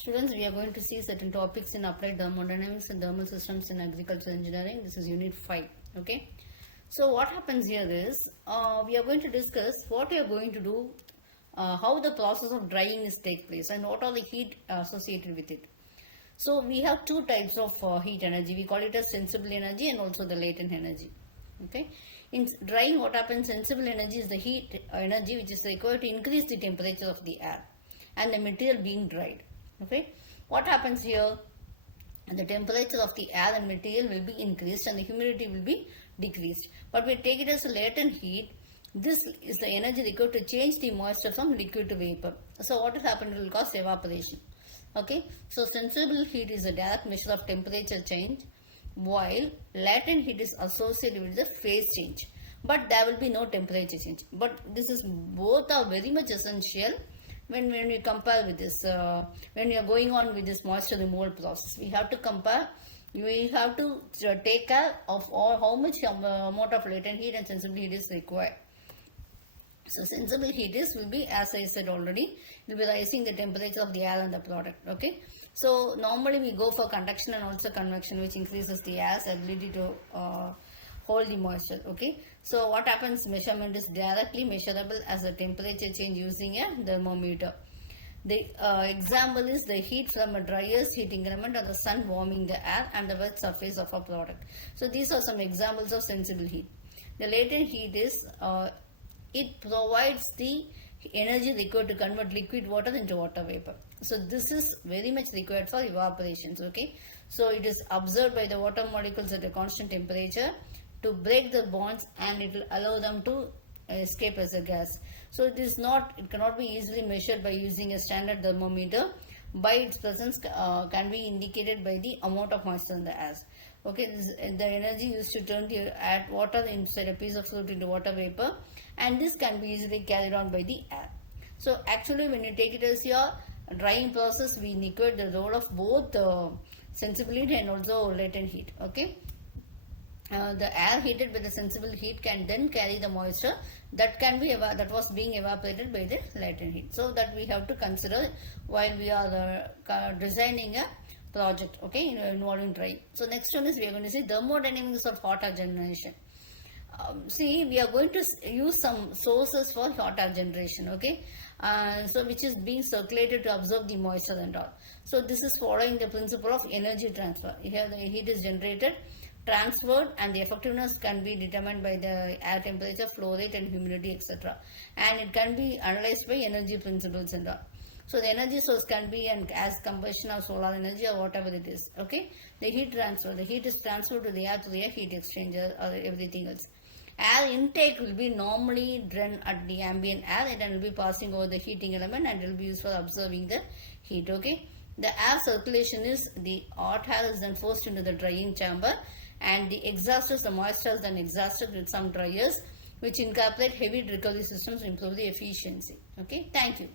Students, we are going to see certain topics in applied thermodynamics and thermal systems in agricultural engineering. This is unit 5. Okay. So what happens here is, we are going to discuss what we are going to do, how the process of drying is take place and what are the heat associated with it. So we have two types of heat energy. We call it as sensible energy and also the latent energy. Okay. In drying, what happens, sensible energy is the heat energy which is required to increase the temperature of the air and the material being dried. Okay, what happens here? The temperature of the air and material will be increased and the humidity will be decreased. But we take it as a latent heat. This is the energy required to change the moisture from liquid to vapor. So what will happen? It will cause evaporation. Okay, so sensible heat is a direct measure of temperature change, while latent heat is associated with the phase change. But there will be no temperature change. But this is both are very much essential when we compare with this, when we are going on with this moisture removal process. We have to compare, we have to take care of how much amount of latent heat and sensible heat is required. So sensible heat will be, as I said already, will be rising the temperature of the air and the product. Okay. So normally we go for conduction and also convection, which increases the air's ability to hold the moisture. Okay, so what happens, measurement is directly measurable as a temperature change using a thermometer. The example is the heat from a dryer's heating element or the sun warming the air and the wet surface of a product. So these are some examples of sensible heat. The latent heat is it provides the energy required to convert liquid water into water vapor. So this is very much required for evaporations. Okay, so it is absorbed by the water molecules at a constant temperature to break the bonds, and it will allow them to escape as a gas. So it cannot be easily measured by using a standard thermometer. By its presence can be indicated by the amount of moisture in the air. Okay, the energy used to turn the water inside a piece of fluid into water vapor, and this can be easily carried on by the air. So actually, when you take it as your drying process, we neglect the role of both sensible heat and also latent heat. Okay. The air heated by the sensible heat can then carry the moisture that was being evaporated by the latent heat. So that we have to consider while we are designing a project, okay, involving drying. So next one is we are going to see thermodynamics of hot air generation. See, we are going to use some sources for hot air generation, okay, so which is being circulated to absorb the moisture and all. So this is following the principle of energy transfer. Here the heat is generated, transferred, and the effectiveness can be determined by the air temperature, flow rate, and humidity, etc. And it can be analyzed by energy principles and all. So the energy source can be an gas combustion or solar energy or whatever it is. Okay, the heat transfer, the heat is transferred to the air through a heat exchanger or everything else. Air intake will be normally done at the ambient air, and it will be passing over the heating element, and it will be used for absorbing the heat. Okay, the air circulation is the hot air is then forced into the drying chamber, and the exhaust is the moisture is then exhausted with some dryers which incorporate heavy recovery systems to improve the efficiency. Okay, thank you.